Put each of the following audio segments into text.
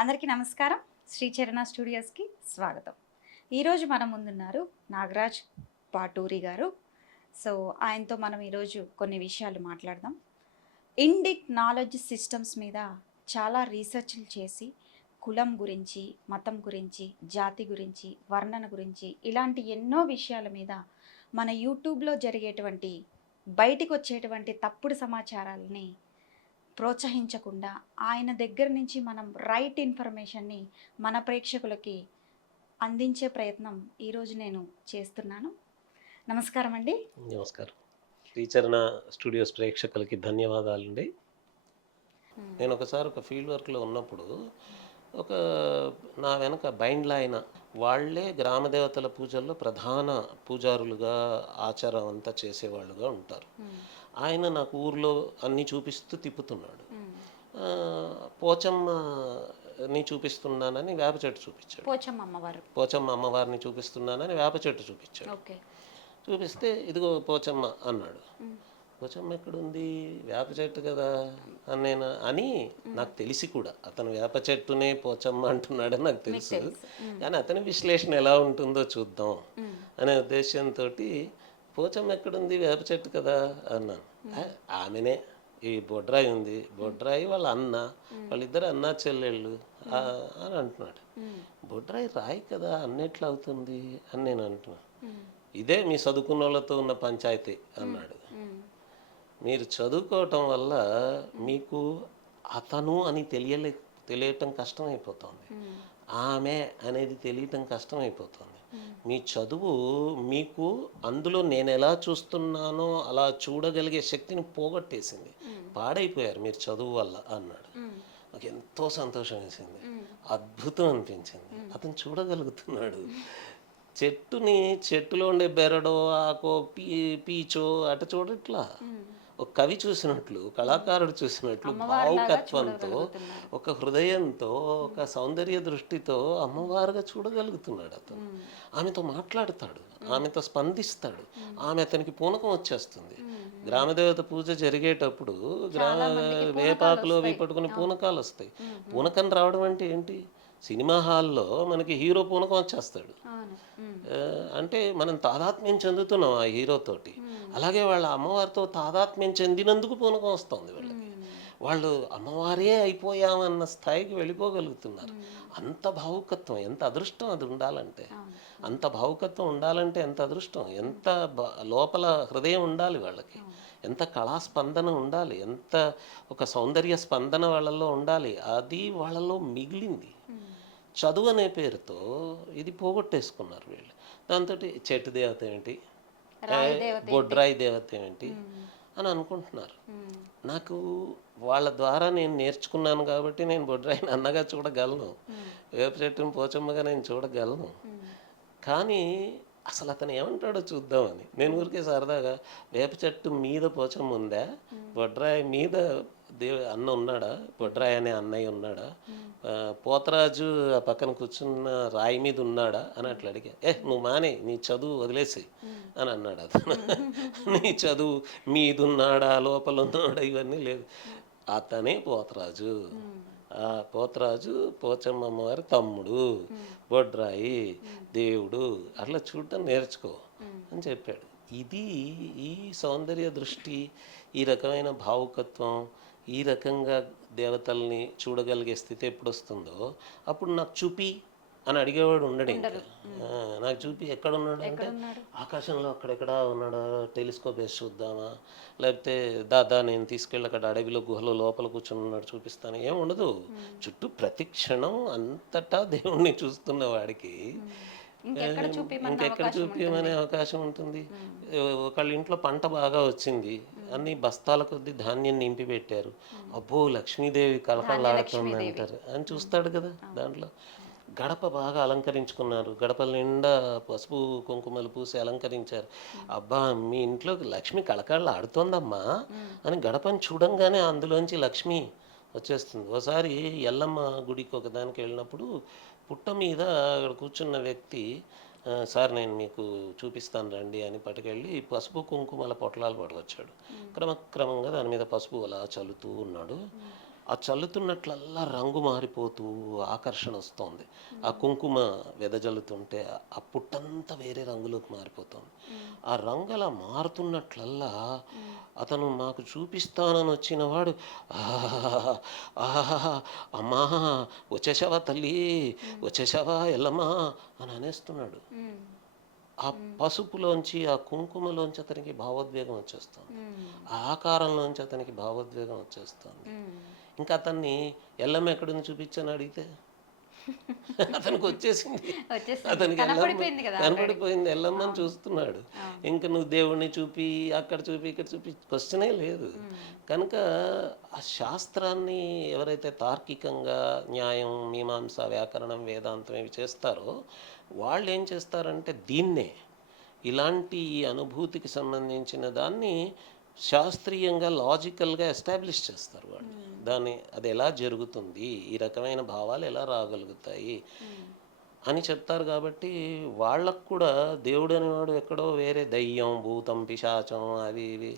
అందరికీ నమస్కారం. శ్రీచరణ స్టూడియోస్కి స్వాగతం. ఈరోజు మన ముందున్నారు నాగరాజ్ పాటూరి గారు. సో ఆయనతో మనం ఈరోజు కొన్ని విషయాలు మాట్లాడదాం. ఇండిక్ నాలెడ్జ్ సిస్టమ్స్ మీద చాలా రీసెర్చ్లు చేసి కులం గురించి, మతం గురించి, జాతి గురించి, వర్ణన గురించి ఇలాంటి ఎన్నో విషయాల మీద మన యూట్యూబ్లో జరిగేటువంటి బయటికి వచ్చేటువంటి తప్పుడు సమాచారాలని ప్రోత్సహించకుండా ఆయన దగ్గర నుంచి మనం రైట్ ఇన్ఫర్మేషన్ని మన ప్రేక్షకులకి అందించే ప్రయత్నం ఈరోజు నేను చేస్తున్నాను. నమస్కారం అండి. నమస్కారం. శ్రీచరణ స్టూడియోస్ ప్రేక్షకులకి ధన్యవాదాలండి. నేను ఒకసారి ఒక ఫీల్డ్ వర్క్లో ఉన్నప్పుడు ఒక నా వెనక బైండ్ల ఆయన వాళ్ళే గ్రామ దేవతల పూజల్లో ప్రధాన పూజారులుగా ఆచారం అంతా చేసేవాళ్ళుగా ఉంటారు. ఆయన నాకు ఊర్లో అన్నీ చూపిస్తూ తిప్పుతున్నాడు. పోచమ్మని చూపిస్తున్నానని వేప చెట్టు చూపించాడు. పోచమ్మ అమ్మవారిని చూపిస్తున్నానని వేప చెట్టు చూపించాడు. చూపిస్తే ఇదిగో పోచమ్మ అన్నాడు. పోచమ్మ ఎక్కడుంది? వేప చెట్టు కదా అని నాకు తెలిసి కూడా అతను వేప చెట్టునే పోచమ్మ అంటున్నాడని నాకు తెలుసు. కానీ అతని విశ్లేషణ ఎలా ఉంటుందో చూద్దాం అనే ఉద్దేశంతో పోచమ్మ ఎక్కడుంది? వేప చెట్టు కదా అన్నాను. ఆమెనే ఈ బొడ్రాయి ఉంది, బొడ్రాయి వాళ్ళ అన్న, వాళ్ళిద్దరు అన్న చెల్లెళ్ళు అని అంటున్నాడు. బొడ్రాయి రాయి కదా, అన్నెట్లా అవుతుంది అని నేను అంటున్నాను. ఇదే మీ చదువుకున్న వాళ్ళతో ఉన్న పంచాయతీ అన్నాడు. మీరు చదువుకోవటం వల్ల మీకు అతను అని తెలియటం కష్టమైపోతుంది, ఆమె అనేది తెలియటం కష్టమైపోతుంది. మీ చదువు మీకు అందులో నేను ఎలా చూస్తున్నానో అలా చూడగలిగే శక్తిని పోగొట్టేసింది, పాడైపోయారు మీరు చదువు వల్ల అన్నాడు. నాకు ఎంతో సంతోషం వేసింది, అద్భుతం అనిపించింది. అతను చూడగలుగుతున్నాడు. చెట్టులో ఉండే బెరడో ఆకో పీచో అట చూడట్లా, ఒక కవి చూసినట్లు, కళాకారుడు చూసినట్లు భావుకత్వంతో, ఒక హృదయంతో, ఒక సౌందర్య దృష్టితో అమ్మవారుగా చూడగలుగుతున్నాడు అతను. ఆమెతో మాట్లాడతాడు, ఆమెతో స్పందిస్తాడు, ఆమె అతనికి పూనకం వచ్చేస్తుంది. గ్రామదేవత పూజ జరిగేటప్పుడు వేపాకులు అవి పట్టుకుని పూనకాలు వస్తాయి. పూనకం రావడం అంటే ఏంటి? సినిమా హాల్లో మనకి హీరో పూనకం వచ్చేస్తాడు అంటే మనం తాదాత్మ్యం చెందుతున్నాం ఆ హీరోతోటి. అలాగే వాళ్ళ అమ్మవారితో తాదాత్మ్యం చెందినందుకు పూనకం వస్తుంది వాళ్ళకి. వాళ్ళు అమ్మవారే అయిపోయామన్న స్థాయికి వెళ్ళిపోగలుగుతున్నారు. అంత భావుకత్వం, ఎంత అదృష్టం అది ఉండాలంటే. అంత భావుకత్వం ఉండాలంటే ఎంత అదృష్టం, ఎంత లోపల హృదయం ఉండాలి వాళ్ళకి, ఎంత కళాస్పందన ఉండాలి, ఎంత ఒక సౌందర్య స్పందన వాళ్ళల్లో ఉండాలి. అది వాళ్ళలో మిగిలింది. చదువు అనే పేరుతో ఇది పోగొట్టేసుకున్నారు వీళ్ళు. దాంతో చెట్టు దేవత ఏంటి, బొడ్రాయి దేవత ఏంటి అని అనుకుంటున్నారు. నాకు వాళ్ళ ద్వారా నేను నేర్చుకున్నాను కాబట్టి నేను బొడ్రాయిని అన్నగా చూడగలను, వేప చెట్టుని పోచమ్మగా నేను చూడగలను. కానీ అసలు అతను ఏమంటాడో చూద్దామని నేను ఊరికే సరదాగా, వేప చెట్టు మీద పోచమ్మ ఉందా, బొడ్రాయి మీద అన్న ఉన్నాడా, బొడ్రాయి అనే అన్నయ్య ఉన్నాడా, పోతరాజు ఆ పక్కన కూర్చున్న రాయి మీద ఉన్నాడా అని అట్లా అడిగా. నువ్వు మానే, నీ చదువు వదిలేసి అని అన్నాడు అతను. నీ చదువు మీదున్నాడా లోపల ఉన్నాడా ఇవన్నీ లేదు, అతనే పోతరాజు. ఆ పోతరాజు పోచమ్మ అమ్మవారి తమ్ముడు, బొడ్రాయి దేవుడు, అట్లా చూడటం నేర్చుకో అని చెప్పాడు. ఇది ఈ సౌందర్య దృష్టి, ఈ రకమైన భావుకత్వం, ఈ రకంగా దేవతల్ని చూడగలిగే స్థితి ఎప్పుడు వస్తుందో అప్పుడు నాకు చూపి అని అడిగేవాడు ఉండడు. ఇంకా నాకు చూపి ఎక్కడ ఉన్నాడు అంటే ఆకాశంలో అక్కడెక్కడ ఉన్నాడా, టెలిస్కోప్ వేసి చూద్దామా, లేకపోతే దాదా నేను తీసుకెళ్ళి అక్కడ అడవిలో గుహలో లోపల కూర్చొని ఉన్నాడు చూపిస్తాను, ఏం ఉండదు. చుట్టూ ప్రతి క్షణం అంతటా దేవుణ్ణి చూస్తున్న వాడికి ఇంకెక్కడ చూపించమనే అవకాశం ఉంటుంది. ఒకళ్ళ ఇంట్లో పంట బాగా వచ్చింది, అన్ని బస్తాల కొద్ది ధాన్యం నింపి పెట్టారు, అబ్బో లక్ష్మీదేవి కలకలాడుతుంది అంటారు అని చూస్తాడు కదా. దాంట్లో గడప బాగా అలంకరించుకున్నారు, గడపల నిండా పసుపు కుంకుమలు పూసి అలంకరించారు, అబ్బా మీ ఇంట్లో లక్ష్మి కళకళ ఆడుతోందమ్మా అని గడపని చూడంగానే అందులోంచి లక్ష్మి వచ్చేస్తుంది. ఒకసారి ఎల్లమ్మ గుడికి ఒకదానికి వెళ్ళినప్పుడు పుట్ట మీద అక్కడ కూర్చున్న వ్యక్తి, సార్ నేను మీకు చూపిస్తాను రండి అని పట్టుకెళ్ళి పసుపు కుంకుమల పొట్లాలు పట్టుకొచ్చాడు. క్రమక్రమంగా దాని మీద పసుపు అలా చల్లుతూ ఉన్నాడు. ఆ చల్లుతున్నట్లల్లా రంగు మారిపోతూ ఆకర్షణ వస్తుంది. ఆ కుంకుమ వెదజల్లుతుంటే ఆ పుట్టంతా వేరే రంగులోకి మారిపోతుంది. ఆ రంగు అలా మారుతున్నట్లల్లా అతను నాకు చూపిస్తానని వచ్చినవాడు ఆహా ఆహా అమ్మా వచ్చేసావా తల్లి, వచ్చేసావా ఎల్లమ్మా అని అనేస్తున్నాడు. ఆ పసుపులోంచి ఆ కుంకుమలోంచి అతనికి భావోద్వేగం వచ్చేస్తుంది. ఆ ఆకారంలోంచి అతనికి భావోద్వేగం వచ్చేస్తుంది. ఇంకా అతన్ని ఎల్లమ్మ ఎక్కడుంది చూపించని అడిగితే అతనికి వచ్చేసింది. అతనికి కనపడిపోయింది, ఎల్లమ్మని చూస్తున్నాడు. ఇంకా నువ్వు దేవుణ్ణి చూపి అక్కడ చూపి ఇక్కడ చూపి క్వశ్చనే లేదు. కనుక ఆ శాస్త్రాన్ని ఎవరైతే తార్కికంగా న్యాయం, మీమాంస, వ్యాకరణం, వేదాంతం ఇవి చేస్తారో వాళ్ళు ఏం చేస్తారంటే దీన్నే ఇలాంటి అనుభూతికి సంబంధించిన దాన్ని శాస్త్రీయంగా లాజికల్గా ఎస్టాబ్లిష్ చేస్తారు వాళ్ళు. దాన్ని అది ఎలా జరుగుతుంది, ఈ రకమైన భావాలు ఎలా రాగలుగుతాయి అని చెప్తారు. కాబట్టి వాళ్ళకు కూడా దేవుడు అనేవాడు ఎక్కడో వేరే దయ్యం, భూతం, పిశాచం అవి ఇవి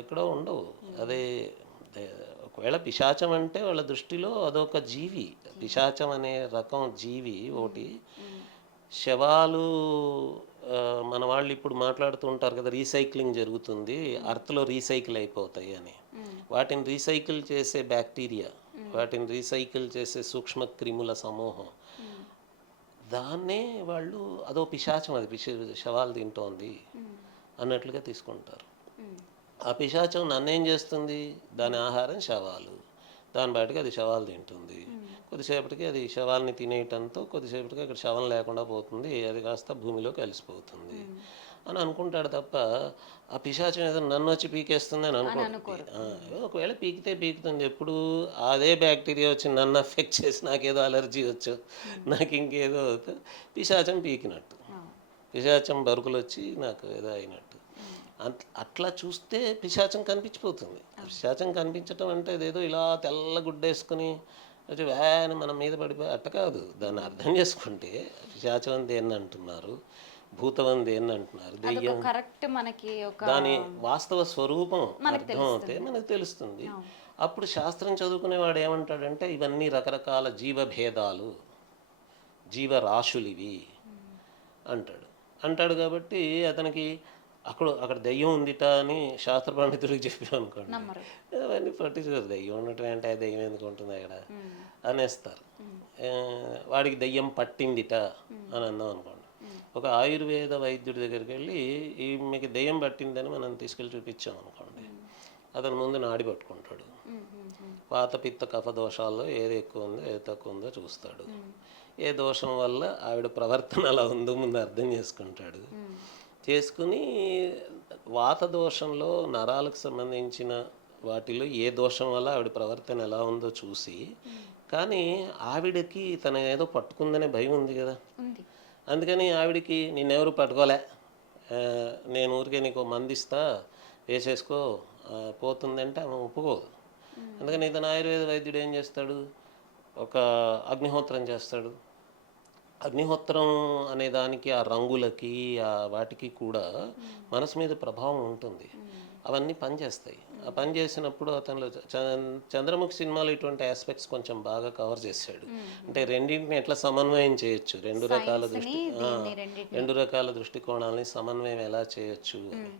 ఎక్కడో ఉండవు. అదే ఒకవేళ పిశాచం అంటే వాళ్ళ దృష్టిలో అదొక జీవి. పిశాచం అనే రకం జీవి ఒకటి. శవాలు మన వాళ్ళు ఇప్పుడు మాట్లాడుతూ ఉంటారు కదా, రీసైక్లింగ్ జరుగుతుంది, అర్త్లో రీసైకిల్ అయిపోతాయి అని. వాటిని రీసైకిల్ చేసే బ్యాక్టీరియా, వాటిని రీసైకిల్ చేసే సూక్ష్మ క్రిముల సమూహం, దాన్నే వాళ్ళు అదో పిశాచం, అది శవాలు తింటోంది అన్నట్లుగా తీసుకుంటారు. ఆ పిశాచం నన్నేం చేస్తుంది, దాని ఆహారం శవాలు, దాని బయటకి అది శవాలు తింటుంది. కొద్దిసేపటికి అది శవాల్ని తినేయటంతో కొద్దిసేపటికి అక్కడ శవం లేకుండా పోతుంది, అది కాస్త భూమిలో కలిసిపోతుంది అని అనుకుంటాడు తప్ప ఆ పిశాచం ఏదో నన్ను వచ్చి పీకేస్తుంది అని అనుకోడు. ఒకవేళ పీకితే పీకుతుంది, ఎప్పుడు అదే బ్యాక్టీరియా వచ్చి నన్ను అఫెక్ట్ చేసి నాకేదో అలర్జీ వచ్చు, నాకు ఇంకేదో పిశాచం పీకినట్టు, పిశాచం బరుకులు వచ్చి నాకు ఏదో అయినట్టు. అట్లా చూస్తే పిశాచం కనిపించిపోతుంది. పిశాచం కనిపించటం అంటే అదేదో ఇలా తెల్ల గుడ్డేసుకుని వచ్చి వ్యాన్ మన మీద పడిపోయి అట్ట కాదు. దాన్ని అర్థం చేసుకుంటే పిశాచం అని దేన్ని అంటున్నారు, భూతం అని దేన్ని అంటున్నారు, దెయ్యం, దాని వాస్తవ స్వరూపం అర్థం అవుతే మనకు తెలుస్తుంది. అప్పుడు శాస్త్రం చదువుకునేవాడు ఏమంటాడంటే ఇవన్నీ రకరకాల జీవభేదాలు, జీవరాశులు ఇవి అంటాడు. కాబట్టి అతనికి అక్కడ దెయ్యం ఉందిట అని శాస్త్ర పండితుడికి చెప్పాం అనుకోండి, అవన్నీ పట్టించుకోరు. దెయ్యం ఉండటం అంటే దెయ్యం ఎందుకు ఉంటుంది అక్కడ అనేస్తారు. వాడికి దెయ్యం పట్టిందిట అని అన్నాం అనుకోండి, ఒక ఆయుర్వేద వైద్యుడి దగ్గరికి వెళ్ళి మీకు దెయ్యం పట్టిందని మనం తీసుకెళ్ళి చూపించాం అనుకోండి, అతని ముందు నాడి పట్టుకుంటాడు. వాత పిత్త కఫ దోషాల్లో ఏది ఎక్కువ ఉందో ఏది తక్కువ ఉందో చూస్తాడు. ఏ దోషం వల్ల ఆవిడ ప్రవర్తన అలా ఉందో ముందు అర్థం చేసుకుంటాడు. చేసుకుని వాత దోషంలో నరాలకు సంబంధించిన వాటిలో ఏ దోషం వల్ల ఆవిడ ప్రవర్తన ఎలా ఉందో చూసి, కానీ ఆవిడకి తన ఏదో పట్టుకుందనే భయం ఉంది కదా, అందుకని ఆవిడికి నిన్నెవరు పట్టుకోలే, నేను ఊరికే నీకు మందిస్తా వేసేసుకో పోతుందంటే ఆమె ఒప్పుకోదు. అందుకని ఇతను ఆయుర్వేద వైద్యుడు ఏం చేస్తాడు, ఒక అగ్నిహోత్రం చేస్తాడు. అగ్నిహోత్రం అనే దానికి ఆ రంగులకి ఆ వాటికి కూడా మనసు మీద ప్రభావం ఉంటుంది. అవన్నీ పనిచేస్తాయి. ఆ పని చేసినప్పుడు అతనిలో చంద్రముఖి సినిమాలో ఇటువంటి ఆస్పెక్ట్స్ కొంచెం బాగా కవర్ చేశాడు. అంటే రెండింటిని ఎట్లా సమన్వయం చేయొచ్చు, రెండు రకాల దృష్టికోణాలని సమన్వయం ఎలా చేయొచ్చు అని.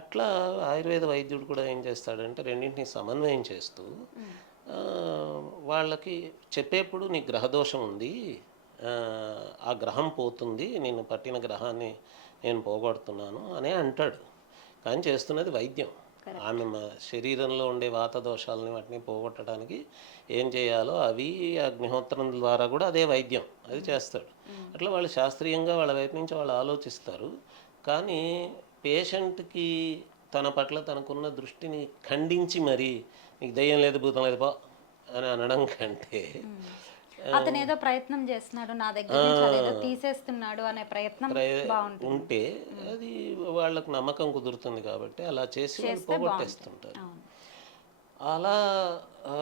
అట్లా ఆయుర్వేద వైద్యుడు కూడా ఏం చేస్తాడంటే రెండింటిని సమన్వయం చేస్తూ వాళ్ళకి చెప్పేప్పుడు నీ గ్రహదోషం ఉంది, ఆ గ్రహం పోతుంది, నేను పట్టిన గ్రహాన్ని నేను పోగొడుతున్నాను అనే అంటాడు. కానీ చేస్తున్నది వైద్యం. ఆమె శరీరంలో ఉండే వాత దోషాలని వాటిని పోగొట్టడానికి ఏం చేయాలో అవి అగ్నిహోత్రం ద్వారా కూడా అదే వైద్యం, అది చేస్తాడు. అట్లా వాళ్ళు శాస్త్రీయంగా వాళ్ళ వైపు నుంచి వాళ్ళు ఆలోచిస్తారు. కానీ పేషెంట్కి తన పట్ల తనకున్న దృష్టిని ఖండించి మరి నీకు దయ్యం లేదు భూతం లేదు పో అని అనడం కంటే అతను ఏదో ప్రయత్నం చేస్తున్నాడు, నా దగ్గర నుంచి అదేదో తీసేస్తున్నాడు అనే ప్రయత్నం ఉంటే అది వాళ్ళకు నమ్మకం కుదురుతుంది. కాబట్టి అలా చేసి వాళ్ళు పోగొట్టేస్తుంటారు. అలా ఆ,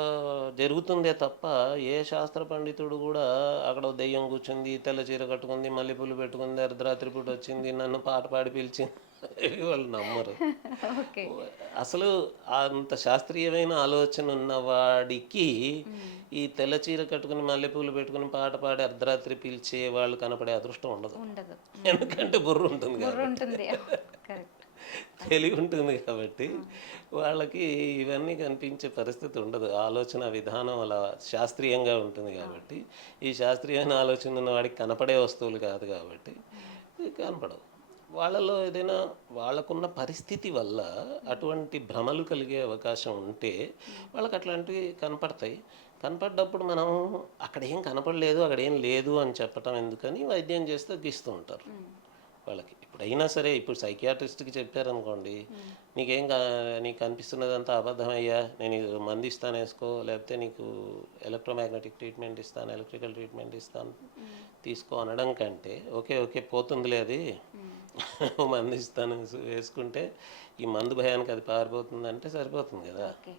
జరుగుతుందే తప్ప ఏ శాస్త్ర పండితుడు కూడా అక్కడ ఓ దెయ్యం కూర్చుంది, తెల్ల చీర కట్టుకుంది, మల్లెపూలు పెట్టుకుంది, అర్ధరాత్రి పూట వచ్చింది, నన్ను పాట పాడి పిలిచింది ఇవి వాళ్ళు నమ్మరు. ఓకే. అసలు అంత శాస్త్రీయమైన ఆలోచన ఉన్న వాడికి ఈ తెల్ల చీర కట్టుకుని మల్లెపూలు పెట్టుకుని పాట పాడి అర్ధరాత్రి పిలిచే వాళ్ళు కనపడే అదృష్టం ఉండదు. ఉండదు. ఎందుకంటే బుర్ర ఉంటుంది బుర్ర కాబట్టి, ఉంటుంది. కరెక్ట్. తెలివి ఉంటుంది కాబట్టి వాళ్ళకి ఇవన్నీ కనిపించే పరిస్థితి ఉండదు. ఆలోచన విధానం అలా శాస్త్రీయంగా ఉంటుంది కాబట్టి, ఈ శాస్త్రీయమైన ఆలోచన ఉన్న వాడికి కనపడే వస్తువులు కాదు కాబట్టి ఇవి కనపడవు. వాళ్ళలో ఏదైనా వాళ్ళకున్న పరిస్థితి వల్ల అటువంటి భ్రమలు కలిగే అవకాశం ఉంటే వాళ్ళకి అట్లాంటివి కనపడతాయి. కనపడ్డప్పుడు మనం అక్కడ ఏం కనపడలేదు, అక్కడ ఏం లేదు అని చెప్పటం ఎందుకని వైద్యం చేస్తే తగ్గిస్తూ ఉంటారు వాళ్ళకి. ఇప్పుడైనా సరే, ఇప్పుడు సైకియాట్రిస్ట్కి చెప్పారనుకోండి, నీకు కనిపిస్తున్నదంతా అబద్ధమయ్యా, నేను ఇది మందు ఇస్తాను వేసుకో, లేకపోతే నీకు ఎలక్ట్రోమాగ్నెటిక్ ట్రీట్మెంట్ ఇస్తాను, ఎలక్ట్రికల్ ట్రీట్మెంట్ ఇస్తాను తీసుకో అనడం కంటే, ఓకే ఓకే పోతుందిలే అది, మందు ఇస్తాను వేసుకుంటే ఈ మందు భయానికి అది పారిపోతుందంటే సరిపోతుంది కదా. ఓకే.